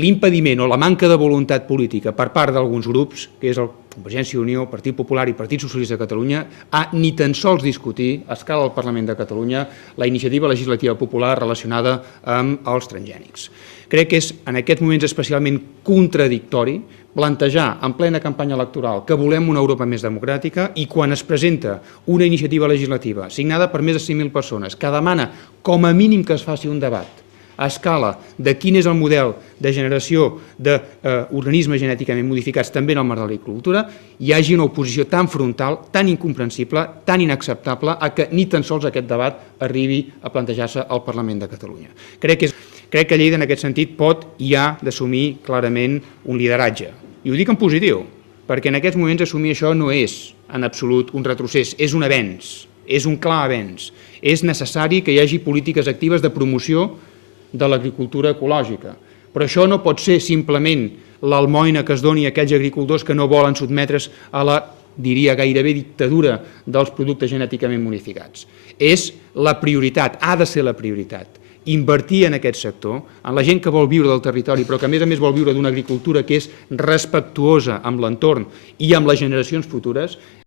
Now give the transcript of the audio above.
L'impediment o la manca de voluntat política per part d'alguns grups, que és el Convergència i Unió, Partit Popular i Partit Socialista de Catalunya, a ni tan sols discutir a escala del Parlament de Catalunya la iniciativa legislativa popular relacionada amb els transgènics. Crec que és en aquests moments especialment contradictori plantejar en plena campanya electoral que volem una Europa més democràtica i quan es presenta una iniciativa legislativa signada per més de 5.000 persones que demana com a mínim que es faci un debat a escala de quin és el model de generació d'organismes genèticament modificats també en el marc de l'agricultura, hi hagi una oposició tan frontal, tan incomprensible, tan inacceptable a que ni tan sols aquest debat arribi a plantejar-se al Parlament de Catalunya. Crec que Lleida en aquest sentit pot i ha d'assumir clarament un lideratge. I ho dic en positiu, perquè en aquests moments assumir això no és en absolut un retrocés, és un avenç, és un clar avenç. És necessari que hi hagi polítiques actives de promoció de l'agricultura ecològica. Però això no pot ser simplement l'almoina que es doni a aquells agricultors que no volen sotmetre's a la, diria gairebé, dictadura dels productes genèticament modificats. És la prioritat, ha de ser la prioritat. Invertir en aquest sector, en la gent que vol viure del territori, però que a més vol viure d'una agricultura que és respectuosa amb l'entorn i amb les generacions futures,